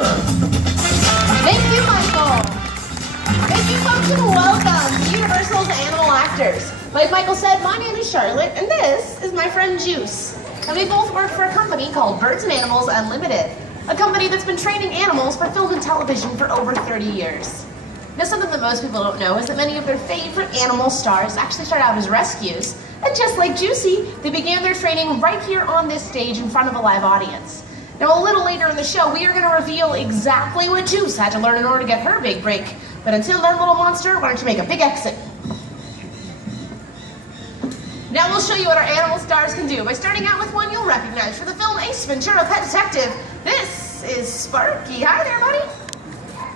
Thank you, Michael. Thank you, folks, and welcome to Universal's Animal Actors. Like Michael said, my name is Charlotte, and this is my friend Juice. And we both work for a company called Birds and Animals Unlimited, a company that's been training animals for film and television for over 30 years. Now, something that most people don't know is that many of their favorite animal stars actually start out as rescues. And just like Juicy, they began their training right here on this stage in front of a live audience. Now, a little later in the show, we are going to reveal exactly what Juice had to learn in order to get her big break. But until then, little monster, why don't you make a big exit? Now we'll show you what our animal stars can do by starting out with one you'll recognize for the film Ace Ventura: Pet Detective. This is Sparky. Hi there, buddy.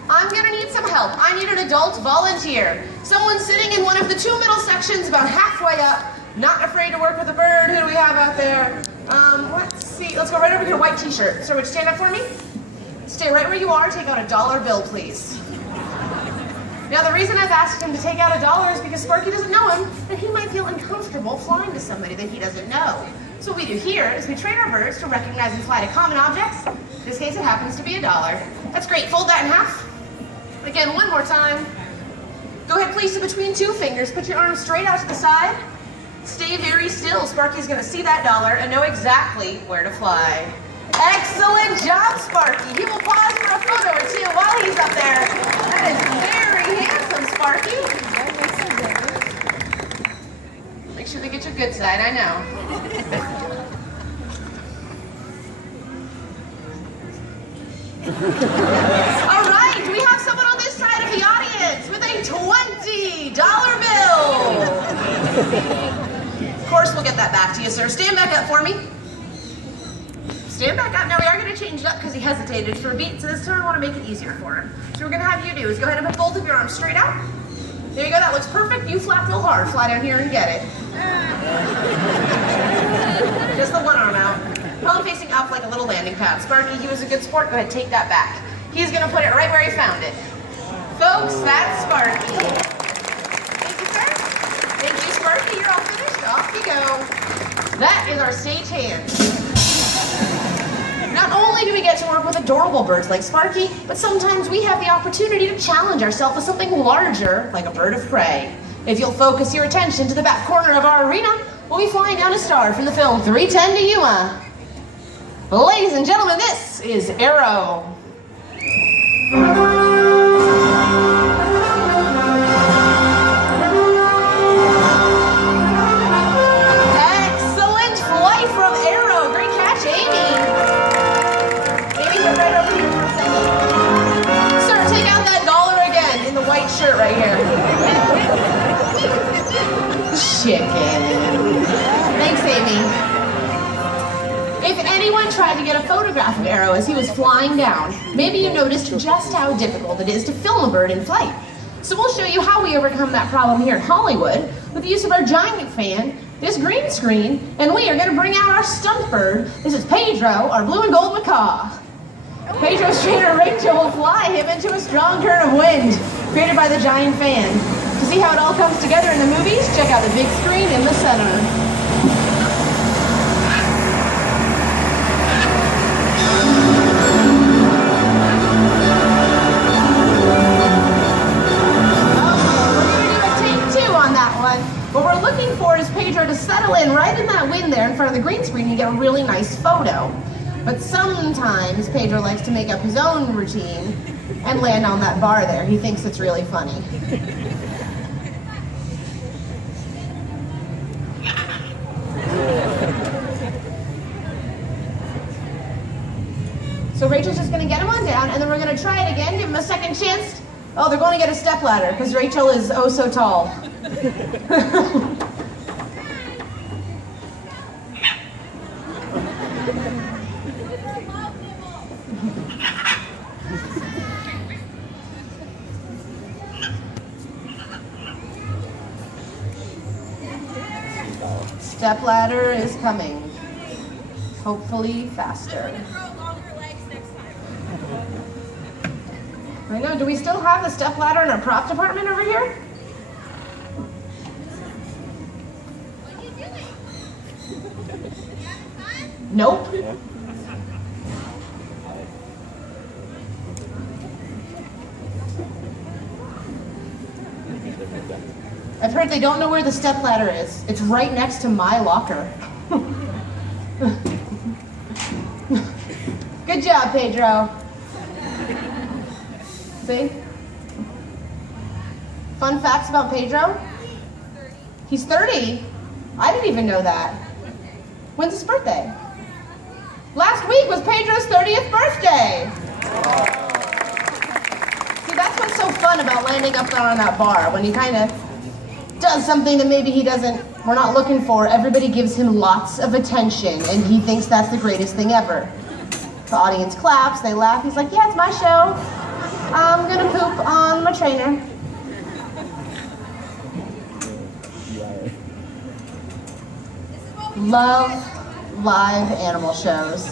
I'm gonna need some help. I need an adult volunteer. Someone sitting in one of the two middle sections about halfway up, not afraid to work with a bird. Who do we have out there? Let's see. Let's go right over here, white t-shirt. Sir, would you stand up for me? Stay right where you are. Take out a $1 bill, please. Now, the reason I've asked him to take out $1 is because Sparky doesn't know him, and he might feel uncomfortable flying to somebody that he doesn't know. So what we do here is we train our birds to recognize and fly to common objects. In this case, it happens to be $1. That's great. Fold that in half. Again, one more time. Go ahead, place it between two fingers. Put your arms straight out to the side. Stay very still. Sparky's going to see that $1 and know exactly where to fly. Excellent job, Sparky. He will pause for a photo or two while he's up there. That is very handsome, Sparky. Make sure they get your good side, I know. All right, we have someone on this side of the audience with a $20 bill. Of course, we'll get that back to you, sir. Stand back up for me. Stand back up. Now, we are going to change it up because he hesitated for a beat, so this time I want to make it easier for him. So what we're going to have you do is go ahead and put both of your arms straight out. There you go. That looks perfect. You flap real hard. Fly down here and get it. Just the one arm out. Probably facing up like a little landing pad. Sparky, he was a good sport. Go ahead, take that back. He's going to put it right where he found it. Folks, that's Sparky. Thank you, sir. Thank you, Sparky. You're all finished. Off you go. That is our stage hand. Not only do we get to work with adorable birds like Sparky, but sometimes we have the opportunity to challenge ourselves with something larger, like a bird of prey. If you'll focus your attention to the back corner of our arena, we'll be flying down a star from the film 310 to Yuma. Ladies and gentlemen, this is Arrow. Excellent flight from Arrow. Great catch, Amy. Right over here for a second. Sir, take out that $1 again in the white shirt right here. Chicken. Thanks, Amy. If anyone tried to get a photograph of Arrow as he was flying down, maybe you noticed just how difficult it is to film a bird in flight. So we'll show you how we overcome that problem here in Hollywood with the use of our giant fan, this green screen, and we are going to bring out our stunt bird. This is Pedro, our blue and gold macaw. Pedro's trainer Rachel will fly him into a strong current of wind created by the giant fan. To see how it all comes together in the movies, check out the big screen in the center. What we're looking for is Pedro to settle in right in that wind there in front of the green screen and get a really nice photo. But sometimes Pedro likes to make up his own routine and land on that bar there. He thinks it's really funny. So Rachel's just gonna get him on down and then we're gonna try it again, give him a second chance. Oh, they're going to get a stepladder because Rachel is oh so tall. Stepladder is coming. Hopefully faster. I know, do we still have the stepladder in our prop department over here? What are you doing? You having fun? Nope. heard they don't know where the stepladder is. It's right next to my locker. Good job, Pedro. See? Fun facts about Pedro? He's 30. I didn't even know that. When's his birthday? Last week was Pedro's 30th birthday. See, that's what's so fun about landing up there on that bar. When he kind of does something that maybe we're not looking for, everybody gives him lots of attention, and he thinks that's the greatest thing ever. The audience claps, they laugh. He's like, yeah, it's my show. I'm gonna poop on my trainer. Love live animal shows.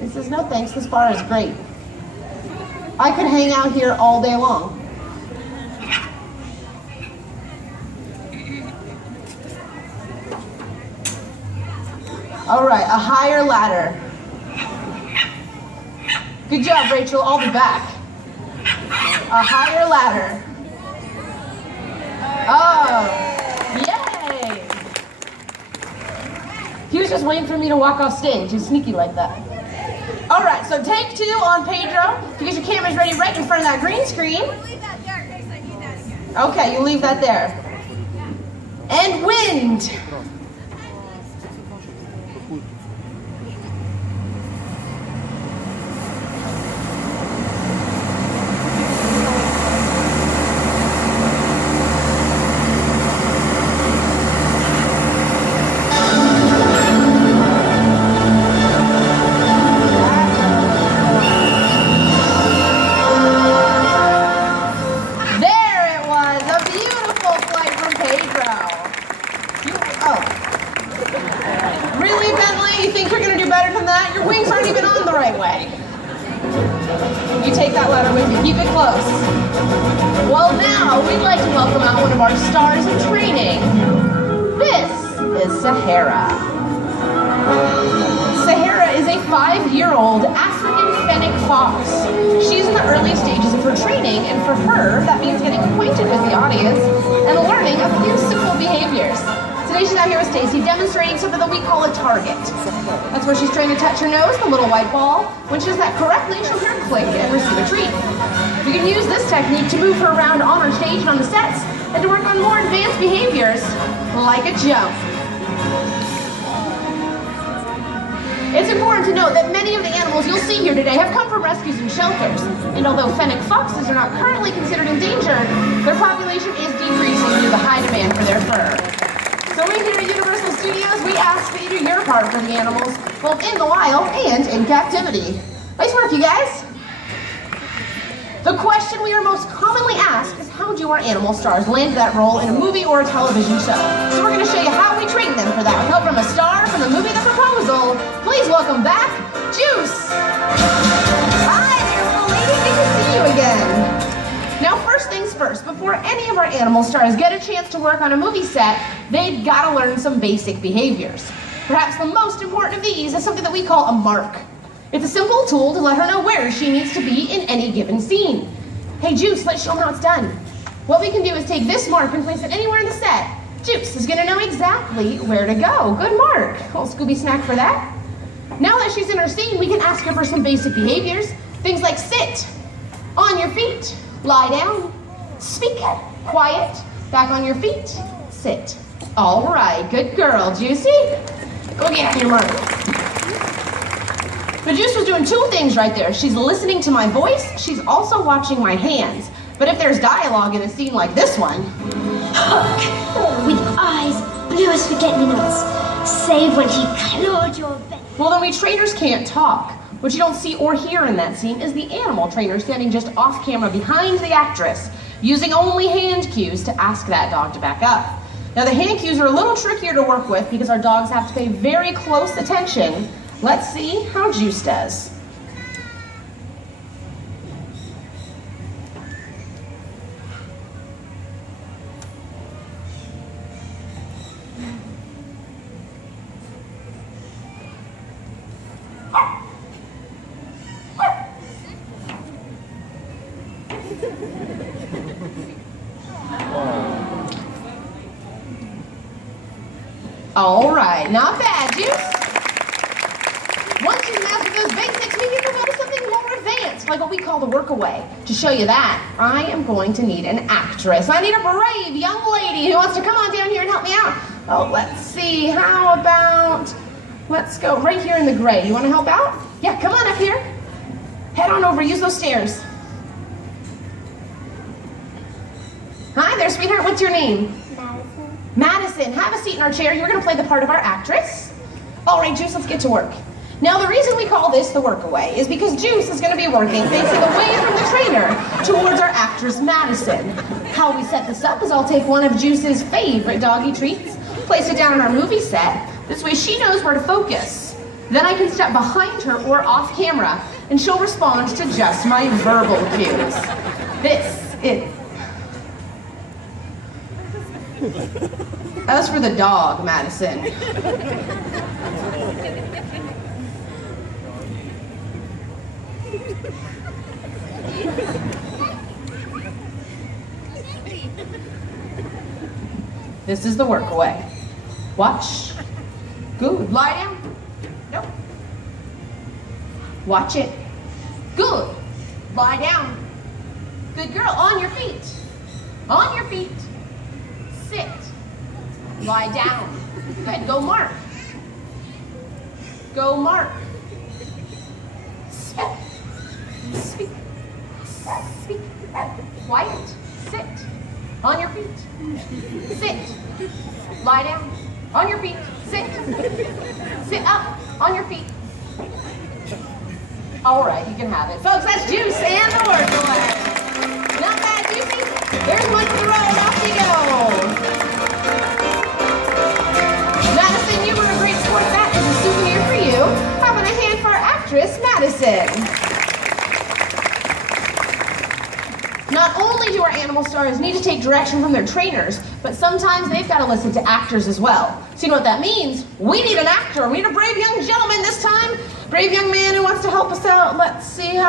He says, no thanks, this bar is great. I could hang out here all day long. All right, a higher ladder. Good job, Rachel, I'll be back. A higher ladder. Oh, yay! He was just waiting for me to walk off stage. He's sneaky like that. All right, so take 2 on Pedro. You get your cameras ready right in front of that green screen. Leave that there in case I need that again. Okay, you leave that there. And wind. You take that ladder with you. Keep it close. Well, now we'd like to welcome out one of our stars in training. This is Sahara. Sahara is a 5-year-old African fennec fox. She's in the early stages of her training, and for her, that means getting acquainted with the audience and learning a few simple behaviors. Today she's out here with Stacy demonstrating something that we call a target. That's where she's trying to touch her nose, the little white ball. When she does that correctly, she'll hear a click and receive a treat. You can use this technique to move her around on our stage and on the sets, and to work on more advanced behaviors, like a jump. It's important to note that many of the animals you'll see here today have come from rescues and shelters. And although fennec foxes are not currently considered endangered, their population is decreasing due to the high demand for their fur. So we here at Universal Studios, we ask that you do your part for the animals, both in the wild and in captivity. Nice work, you guys. The question we are most commonly asked is, how do our animal stars land that role in a movie or a television show? So we're going to show you how we train them for that with help from a star from the movie The Proposal. Please welcome back, Juice. Hi, beautiful lady. Good to see you again. Now, first things first, before any of our animal stars get a chance to work on a movie set, they've got to learn some basic behaviors. Perhaps the most important of these is something that we call a mark. It's a simple tool to let her know where she needs to be in any given scene. Hey, Juice, let's show them how it's done. What we can do is take this mark and place it anywhere in the set. Juice is going to know exactly where to go. Good mark. A little Scooby snack for that. Now that she's in her scene, we can ask her for some basic behaviors. Things like sit, on your feet, lie down, speak, quiet, back on your feet, sit. All right, good girl, Juicy. Go get your mark. But Juice was doing 2 things right there. She's listening to my voice, she's also watching my hands. But if there's dialogue in a scene like this one... Hook, with eyes blue as forget-me-nots, save when he clawed your belly. Well, then we trainers can't talk. What you don't see or hear in that scene is the animal trainer standing just off camera behind the actress, using only hand cues to ask that dog to back up. Now the hand cues are a little trickier to work with because our dogs have to pay very close attention. Let's see how Juice does. All right, not bad, Juice. Once you've mastered those basics, we can move on to something more advanced, like what we call the workaway. To show you that, I am going to need an actress. I need a brave young lady who wants to come on down here and help me out. Oh, let's see, how about, let's go right here in the gray. You want to help out? Yeah, come on up here. Head on over, use those stairs. Hi there, sweetheart, what's your name? Madison. Madison, have a seat in our chair. You're going to play the part of our actress. All right, Juice, let's get to work. Now, the reason we call this the workaway is because Juice is going to be working facing away from the trainer towards our actress, Madison. How we set this up is I'll take one of Juice's favorite doggy treats, place it down on our movie set. This way she knows where to focus. Then I can step behind her or off camera, and she'll respond to just my verbal cues. As for the dog, Madison. This is the workaway. Watch. Good. Lie down. Nope. Watch it. Good. Lie down. Good girl. On your feet. On your feet. Sit. Lie down. Good. Go mark. Go mark. Speak. Speak. Speak. Quiet. Sit. On your feet. Sit. Lie down. On your feet. Sit. Sit up. On your feet. All right, you can have it. Folks, that's Juice and the workaway. Not bad, Juicy. There's one for the road. Off you go. Madison, you were a great sport. That is a souvenir for you. How about a hand for our actress, Madison? Not only do our animal stars need to take direction from their trainers, but sometimes they've got to listen to actors as well. So you know what that means? We need an actor. We need a brave young gentleman this time. Brave young man who wants to help us out. Let's see how